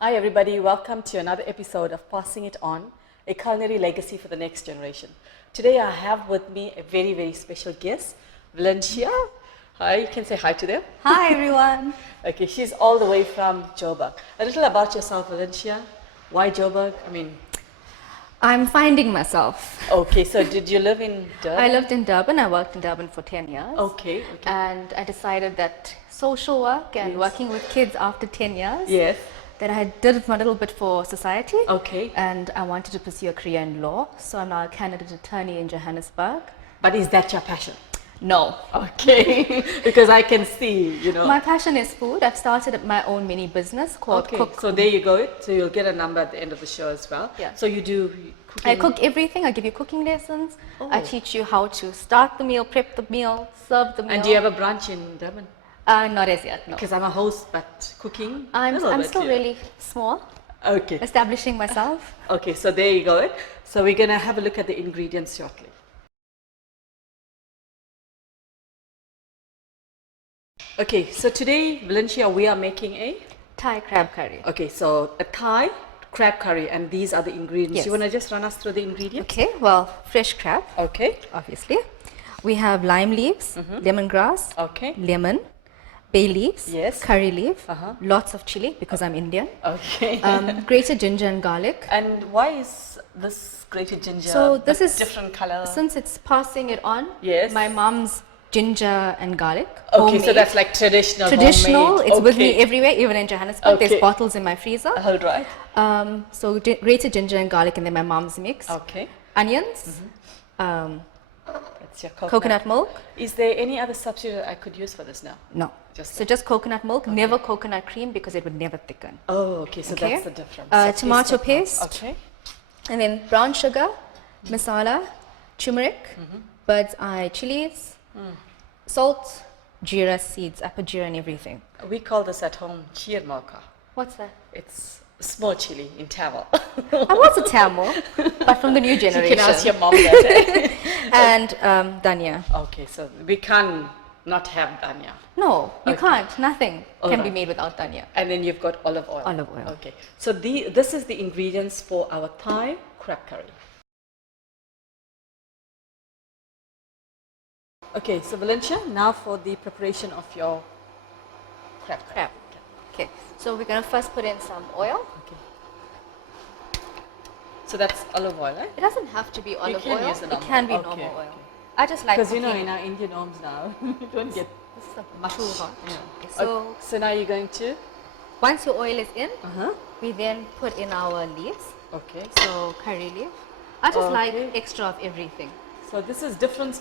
Hi everybody, welcome to another episode of Passing It On, a culinary legacy for the next generation. Today I have with me a very, very special guest, Valencia. Hi, you can say hi to them. Hi everyone. Okay, she's all the way from Joburg. A little about yourself, Valencia. Why Joburg? I'm finding myself. Okay, so did you live in Durban? I lived in Durban. I worked in Durban for 10 years. Okay. And I decided that social work and working with kids after 10 years, Yes. that I did a little bit for society. Okay. And I wanted to pursue a career in law. So I'm now a candidate attorney in Johannesburg. But is that your passion? No. Okay, because I can see, My passion is food. I've started my own mini business called Cook. So there you go. So you'll get a number at the end of the show as well. Yeah. So you do cooking? I cook everything. I give you cooking lessons. Oh. I teach you how to start the meal, prep the meal, serve the meal. And do you have a branch in Durban? Not as yet, no. Because I'm a host, but cooking? I'm still really small. Okay. Establishing myself. Okay, so there you go. So we're going to have a look at the ingredients shortly. Okay, so today, Valencia, we are making a? Thai crab curry. Okay, so a Thai crab curry, and these are the ingredients. Yes. You want to just run us through the ingredients? Okay, well, fresh crab, Okay. obviously. We have lime leaves, lemongrass, Okay. lemon, bay leaves, Yes. curry leaf, Uh-huh. lots of chili because I'm Indian, Okay. grated ginger and garlic. And why is this grated ginger So this is different color? Since it's passing it on, Yes. my mom's ginger and garlic. Okay, so homemade. that's like traditional. Traditional. Homemade. It's with me Okay. everywhere, even in Johannesburg. Okay. There's bottles in my freezer. All right. So grated ginger and garlic, and then my mom's mix. Okay. Onions, That's your coconut milk. Is there any other substitute I could use for this now? No. Just So just coconut milk, never coconut cream because it would never thicken. Oh, okay. So Okay. that's the difference. Tomato Taste of- paste. Okay. And then brown sugar, masala, turmeric, bird's eye chilies, salt, jeera seeds. I put jeera in everything. We call this at home chiermoka. What's that? It's small chili in Tamil. I was a Tamil, but from the new You generation. can ask your mom that. Eh? And dhania. Okay, so we can't not have dhania. No, you Okay. can't. Nothing All can right. be made without dhania. And then you've got olive oil. Olive oil. Okay. So this is the ingredients for our Thai crab curry. Okay, so Valencia, now for the preparation of your crab curry. Crab. Okay, so we're gonna first put in some oil. Okay. So that's olive oil, right? It doesn't have to be olive can oil. use the It normal can be oil. normal Okay, oil. okay. I just like Because cooking. in our Indian homes now, you don't get This is much. too hot. Yeah. Okay, So, so now you're going to? once your oil is in, Uh-huh. we then put in our leaves. Okay. So curry leaf. I just like Okay. extra of everything. So this is different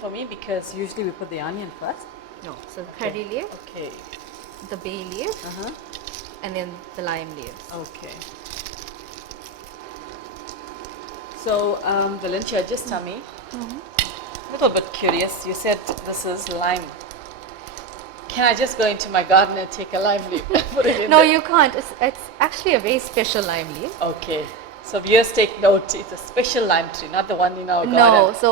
for me because usually we put the onion first. No, so curry leaf, Okay. the bay leaf, Uh-huh. and then the lime leaves. Okay. So, Valencia, just tell me, a little bit curious, you said this is lime. Can I just go into my garden and take a lime leaf and put it in No, there? you can't. It's actually a very special lime leaf. Okay. So viewers take note, it's a special lime tree, not the one in our No, garden. so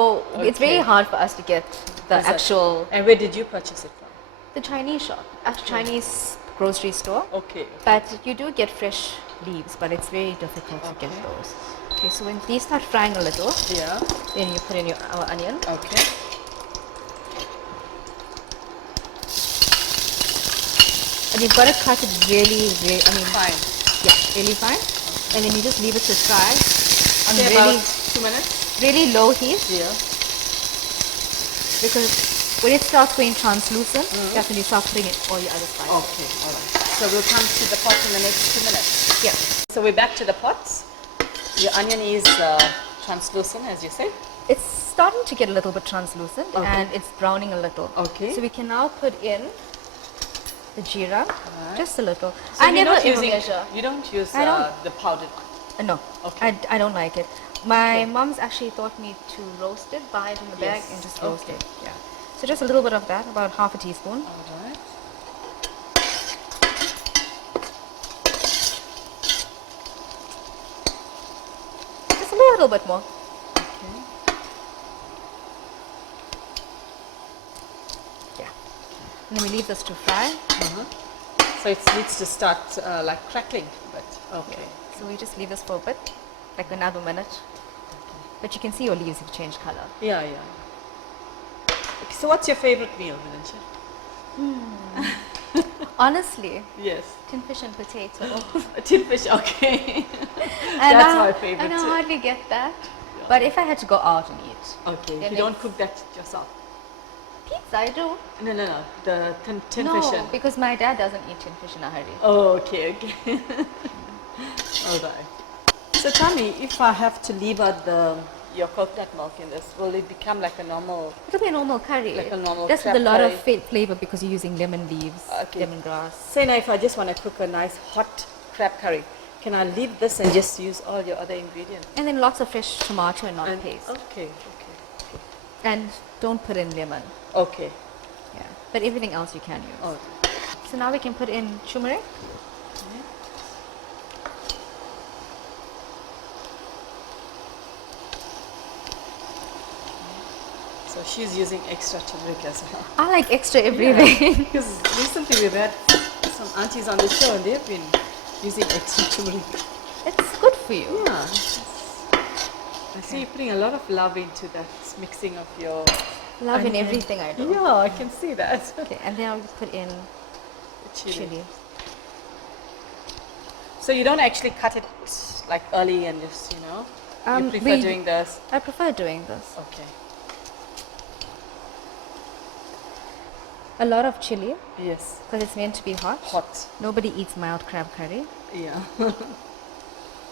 it's very Okay. hard for us to get the Is that- actual, And where did you purchase it from? the Chinese shop, at Chinese grocery store. Okay. But you do get fresh leaves, but it's very difficult to get those. Okay, so when these start frying a little, Yeah. then you put in our onion. Okay. And you've got to cut it really, Fine. yeah, really fine. And then you just leave it to fry on Say really, about 2 minutes. really low heat, Yeah. because when it starts going translucent, that's when you start putting it all your other spices. Okay, all right. So we'll come to the pot in the next 2 minutes. Yeah. So we're back to the pots. Your onion is translucent, as you said. It's starting to get a little bit translucent Okay. and it's browning a little. Okay. So we can now put in the jeera, just a little. So I you're never not ever using, measure. You don't use I don't. the powdered. No, Okay. I don't like it. My mom's actually taught me to roast it, buy it in the bag Yes. and just roast Okay. it. Yeah. So just a little bit of that, about half a teaspoon. All right. Just a little bit more. Okay. Yeah. And then we leave this to fry. So it needs to start like crackling, but okay. So we just leave this for a bit, like another minute. But you can see your leaves have changed color. Yeah, yeah. Okay, so what's your favorite meal, Valencia? Honestly, Yes. tin fish and potato. Tin fish, okay. And That's my favorite And I too. hardly get that. But if I had to go out and eat, Okay, That you don't makes- cook that yourself? pizza I do. No, no, no. The tin No, fish. because my dad doesn't eat tin fish in a hurry. Oh, okay, okay. All right. So tell me, if I have to leave out your coconut milk in this, will it become like a normal? It'll be a normal curry. Like a normal Just with crab a lot of curry. flavor because you're using lemon leaves, Okay. lemongrass. Say now, if I just want to cook a nice hot crab curry, can I leave this and just use all your other ingredients? And then lots of fresh tomato and not paste. Okay, okay, And don't put in lemon. okay. Yeah. But everything else you can use. Oh, So now we can put in turmeric. so she's using extra turmeric as well. I like extra everything. Because recently we've had some aunties on the show and they've been using extra turmeric. It's good for you. Yeah. I see you putting a lot of love into that mixing of your Love in onion. everything I do. Yeah, I can see that. Okay, and then I'll put in Chili. chili. So you don't actually cut it like early and just, you prefer we- doing this. I prefer doing this. Okay. A lot of chili Yes. because it's meant to be hot. Hot. Nobody eats mild crab curry. Yeah.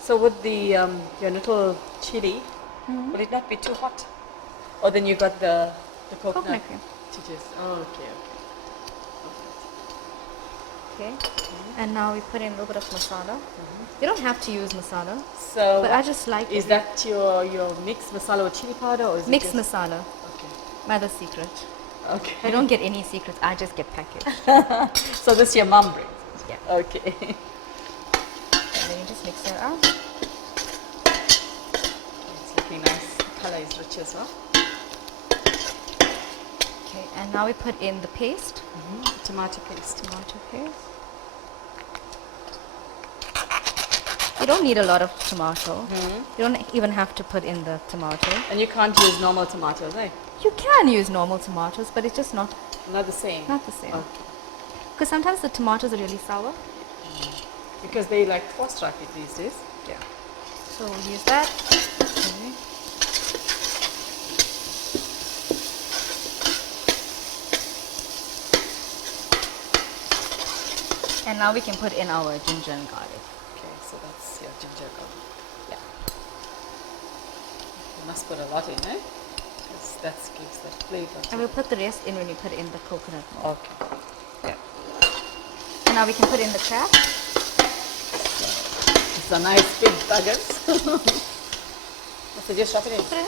So with the your little chili, will it not be too hot? Or then you got the coconut Coconut cream. to just okay. Okay. And now we put in a little bit of masala. You don't have to use masala, So but I just like is it. that your mixed masala with chili powder or is Mixed it just, masala. Okay. My other secret. Okay. I don't get any secrets. I just get packaged. So this your mum brings. Yeah. Okay. And then you just mix it up. It's looking nice. The color is rich as well. Okay. And now we put in the paste. Tomato paste. Tomato paste. You don't need a lot of tomato. You don't even have to put in the tomato. And you can't use normal tomatoes, eh? You can use normal tomatoes, but it's just not Not the same. the same. Okay. Because sometimes the tomatoes are really sour. Because they like frost strike it these days. Yeah. So we'll use that. Okay. And now we can put in our ginger and garlic. Okay, so that's your ginger garlic. Yeah. You must put a lot in, eh? Because that gives that flavor. And we'll put the rest in when we put in the coconut milk. Okay. And now we can put in the crab. It's a nice big buggers. So just shove it in. Put it in.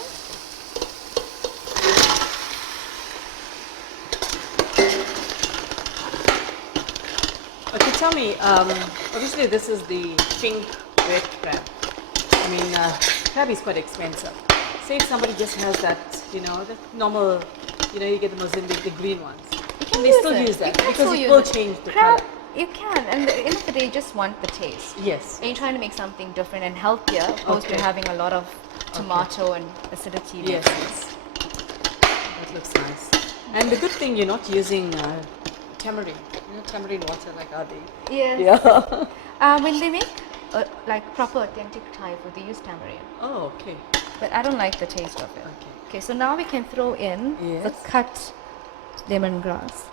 Okay, tell me, obviously this is the pink red crab. I mean, crab is quite expensive. Say if somebody just has that, the normal, you get the Mozambique, the green ones. Can they still use that? You can Because still it use will it. change the Crab, color. you can. And at the end of the day, you just want the taste. Yes. And you're trying to make something different and healthier, opposed Okay. to having a lot of tomato and acidity. Yes, yes. That looks nice. And the good thing, you're not using tamarind. Tamarind water like are they? Yes. Yeah. When they make like proper authentic Thai food, they use tamarind. Oh, okay. But I don't like the taste of it. Okay. Okay, so now we can throw in the Yes. cut lemongrass.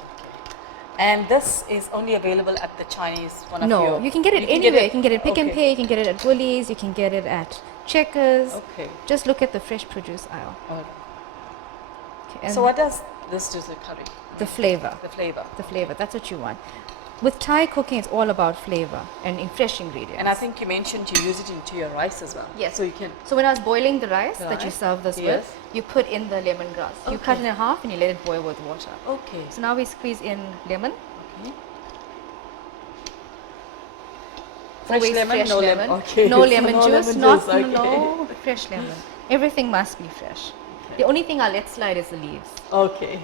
And this is only available at the Chinese one of No, your... you can get it you anywhere. You can get it Pick and okay. Pay, you can get it at Woolies, you can get it at Checkers. Okay. Just look at the fresh produce aisle. All right. Okay, and So what does this do to the curry? the flavor. The flavor. The flavor, that's what you want. With Thai cooking, it's all about flavor and in fresh ingredients. And I think you mentioned you use it into your rice as well. Yes. So you can... So when I was boiling the rice that you Right. serve this Yes. with, you put in the lemongrass. You cut it Okay. in half and you let it boil with water. Okay. So now we squeeze in lemon. Okay. Fresh Always lemon, fresh no lemon. lemon. Okay. No So lemon no juice. lemon Not juice, okay. no fresh lemon. Everything must be fresh. The only thing I'll let slide is the leaves. Okay.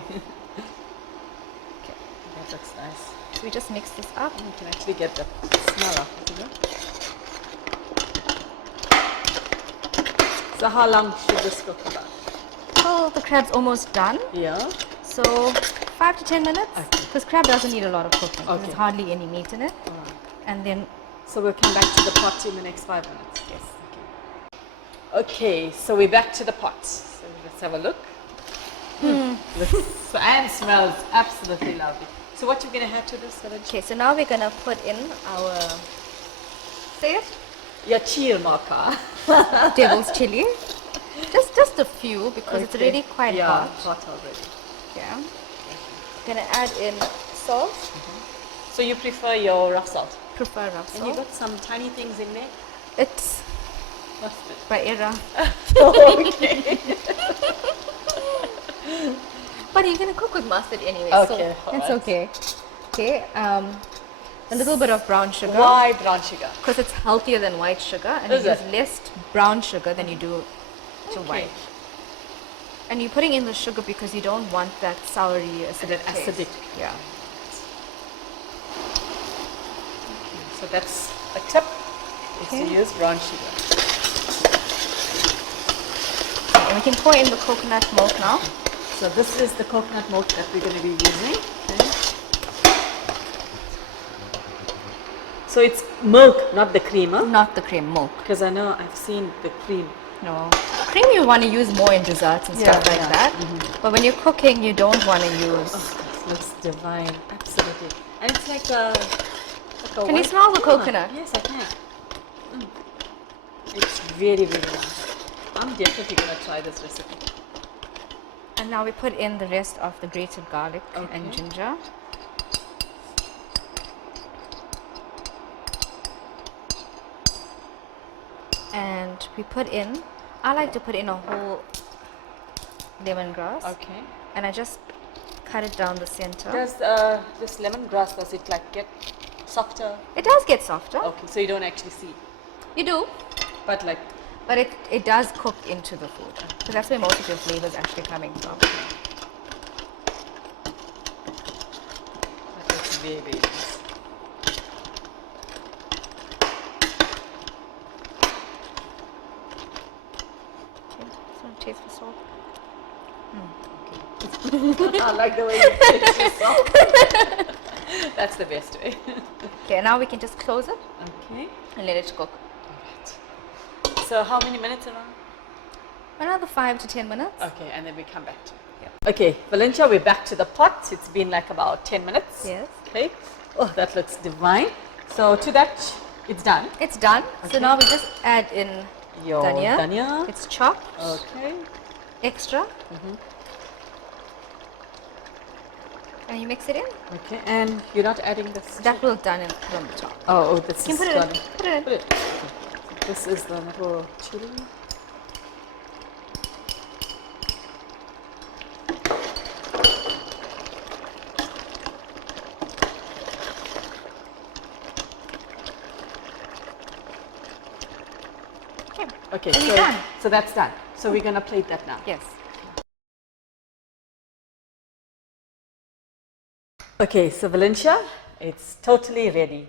Okay. That looks nice. we just mix this up. You can actually get the smell of it, you know? So how long should this cook about? Well, the crab's almost done. Yeah. So 5 to 10 minutes. Okay. Because crab doesn't need a lot of cooking. 'Cause Okay. there's hardly any meat in it. Alright. And then, So we'll come back to the pot in the next 5 minutes. yes. Okay, so we're back to the pot. So let's have a look. Looks and smells absolutely lovely. So what you're going to have to this, Valencia? Okay, so now we're going to put in our, say it, Your cheer marker. devil's chili. Just a few because it's already quite hot. hot already. Yeah. Gonna add in salt. So you prefer your rough salt? Prefer rough And you salt. got some tiny things in there? It's Mustard. by error. Okay. But you're gonna cook with mustard anyway, Okay, so it's alright. okay. Okay, a little bit of brown sugar. Why brown sugar? Because it's healthier than white sugar, and Is you use it? less brown sugar than you do to Okay. white. And you're putting in the sugar because you don't want that soury acidic taste. acidic. Yeah. So that's a tip, is to Okay. use brown sugar. And we can pour in the coconut milk now. So this is the coconut milk that we're going to be using. Okay. So it's milk, not the cream, huh? Not the cream, milk. Because I know I've seen the cream. No. Cream you want to use more in desserts and stuff Yeah, like yeah. that. But when you're cooking, you don't want to use. Oh, this looks divine, absolutely. And it's like a Can you white- smell the Yeah, coconut? Yes, I can. It's very, very nice. I'm definitely going to try this recipe. And now we put in the rest of the grated garlic and Okay. ginger. And we put in, I like to put in a whole lemongrass. Okay. And I just cut it down the center. Does this lemongrass, does it like get softer? It does get softer. Okay, so you don't actually see. You do. But like, But it does cook into the food. Because that's where most of your flavor is actually coming from. that looks very, very nice. Okay, so taste for salt. I like the way you taste yourself. That's the best way. Okay, now we can just close it Okay. and let it cook. Alright. So how many minutes around? Another 5 to 10 minutes. Okay, and then we come back to it. Okay, Valencia, we're back to the pot. It's been like about 10 minutes. Yes. Okay. Oh, that looks divine. So to that, it's done. It's done. Okay. So now we just add in Your dhania. dhania. It's chopped, Okay. extra. And you mix it in. Okay, and you're not adding this. That will done and put on the top. Oh, this You is can put it in. garlic. Put it in. Put it. Okay. This is the little chili. Okay. Okay, And so, we're done. so that's done. So we're gonna plate that now. Yes. Okay, so Valencia, it's totally ready.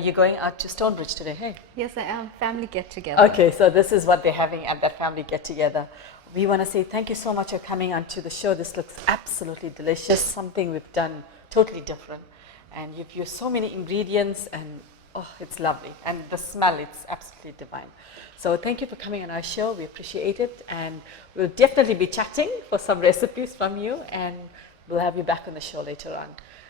You're going out to Stonebridge today, hey? Yes, I am. Family get together. Okay, so this is what they're having at that family get together. We want to say thank you so much for coming onto the show. This looks absolutely delicious, something we've done totally different. And you've used so many ingredients and oh, it's lovely. And the smell, it's absolutely divine. So thank you for coming on our show. We appreciate it. And we'll definitely be chatting for some recipes from you. And we'll have you back on the show later on.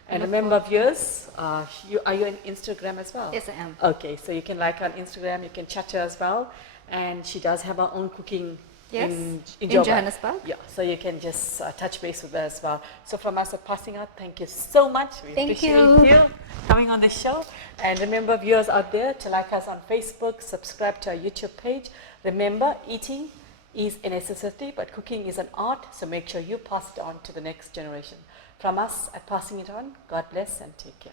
And remember, viewers, are you on Instagram as well? Yes, I am. Okay, so you can like her on Instagram, you can chat her as well. And she does have her own cooking Yes, in in Joburg. Johannesburg. Yeah, so you can just touch base with her as well. So from us at Passing Out, thank you so much. We Thank appreciate you. coming on the show. And remember, viewers out there, to like us on Facebook, subscribe to our YouTube page. Remember, eating is a necessity, but cooking is an art. So make sure you pass it on to the next generation. From us at Passing It On, God bless and take care.